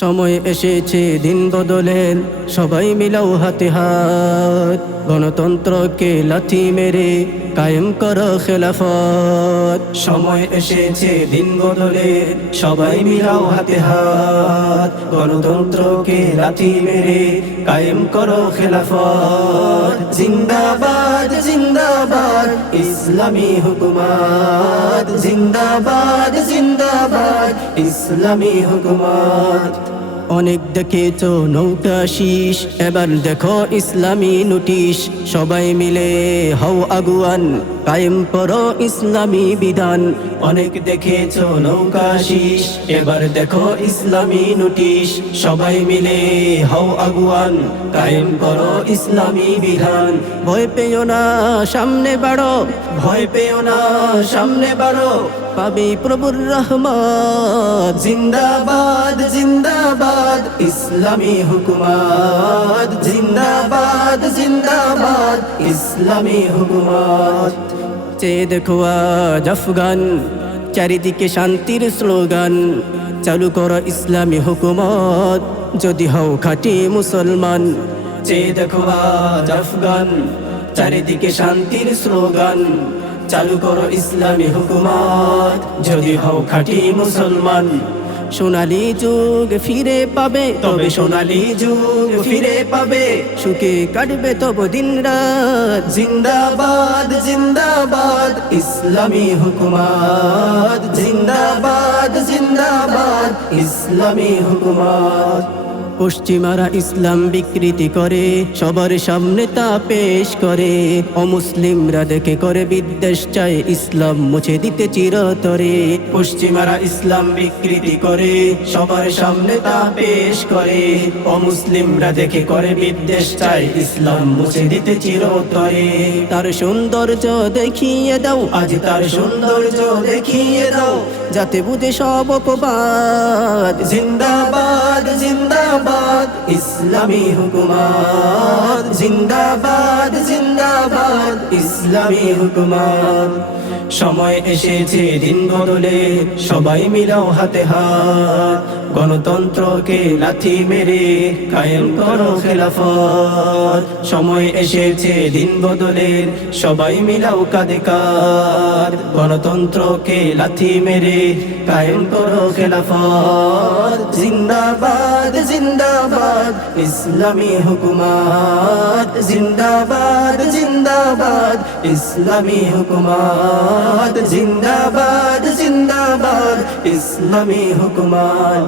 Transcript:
সময় এসেছে দিন বদলের, সবাই মিলাও হাতে হাত। গণতন্ত্রকে লাথি মেরে কায়েম করো খেলাফত। সময় এসেছে দিন বদলের, সবাই মিলাও হাতে হাত। গণতন্ত্রকে লাথি মেরে কায়েম করো খেলাফত। জিন্দাবাদ জিন্দাবাদ ইসলামী হুকুমত, জিন্দাবাদ জিন্দাবাদ ইসলামী হুকুমত। অনেক দেখেছো নৌকা শীষ, এবার দেখো ইসলামী নোটিশ। সবাই মিলে হও আগুয়ান, কায়েম করো ইসলামী বিধান। অনেক দেখেছো নৌকা শীষ, এবার দেখো ইসলামী নোটিশ। সবাই মিলে হও আগুয়ান, কায়েম করো ইসলামী বিধান। ভয় পেও না সামনে বাড়ো, ভয় পেও না সামনে বাড়ো, পাবে প্রভুর রহমত। জিন্দাবাদ জিন্দাবাদ ইসলামী হুকুমত, জিন্দাবাদ জিন্দাবাদ ইসলামী হুকুমত। চেয়ে দেখো আজ আফগান, চারিদিকে শান্তির স্লোগান। চালু করো ইসলামী হুকুমত, যদি হও খাঁটি মুসলমান। চেয়ে দেখো আজ আফগান, চারিদিকে শান্তির স্লোগান। চালু করো ইসলামী হুকুমত, যদি হও খাঁটি মুসলমান। সোনালী যুগ ফিরে পাবে, তবে সোনালী যুগ ফিরে পাবে। সুখে কাটবে তব দিন রাত। জিন্দাবাদ জিন্দাবাদ ইসলামী হুকুমত, জিন্দাবাদ জিন্দাবাদ ইসলামী হুকুমত। পশ্চিমারা ইসলাম বিকৃতি করে, সবার সামনে তা পেশ করে। অমুসলিমরা দেখে করে বিদ্বেষ, চায় ইসলাম মুছে দিতে চিরতরে। পশ্চিমারা ইসলাম বিকৃতি করে, সবার সামনে তা পেশ করে। অমুসলিমরা দেখে করে বিদ্বেষ, চায় ইসলাম মুছে দিতে চিরতরে। তার সৌন্দর্য দেখিয়ে দাও, আজ তার সৌন্দর্য দেখিয়ে দাও, যাতে বুঝে সব অপবাদ। জিন্দাবাদ জিন্দাবাদ ইসলামী হুকুমত, জিন্দাবাদ জিন্দাবাদ ইসলামী হুকুমত। সময় এসেছে দিন বদলে, সবাই মিলাও হাতে হাত। গণতন্ত্রকে লাথি মেরে কায়েম করো খেলাফত। সময় এসেছে দিন বদলের, সবাই মিলাও কাঁধে কাঁধ। গণতন্ত্রকে লাথি মেরে কায়েম করো খেলাফত। জিন্দাবাদ জিন্দাবাদ ইসলামী হুকুমত, জিন্দাবাদ জিন্দাবাদ ইসলামী হুকুমত, জিন্দাবাদ জিন্দাবাদ ইসলামী হুকুমত।